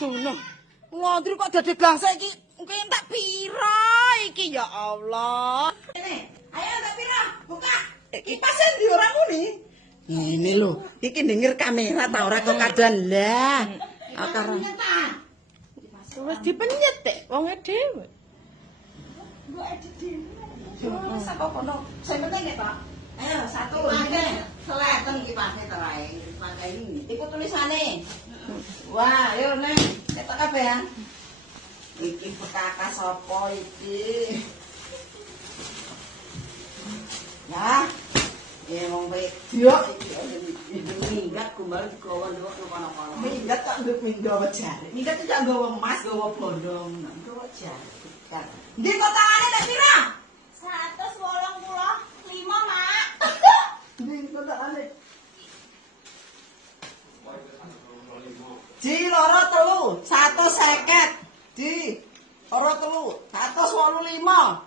Aduh, ngantri kok dadi bangsa iki. Mungkin tak pira iki ya Allah. Ini, ayo tak pira, buka. Kipasnya di orang muni. Ini lho, iki denger kamera ta ora kok kadoan lah. Akar. Wis dipenyet tek wonge dhewe. Gua edit dhewe. Sapa kono? Sing penting ya, Pak. Ayo, satu. Seleten kipasnya terae. Pakai ini. Iku tulisane. Wah, ayo Neng. Cetak kabeh ya. Iki bekas sapa iki? Ya. Ya wong wedok iki minggat kumbal digawa nduk kono-kono. Minggat kok nduk nggawa jare. Minggat iki nggawa emas, nggawa bondo, nggawa jare. Ndi kok tangane tak pira? 185, Mak. Ndi kok tangane? Ji loro telu, 150. Di loro telu, 185.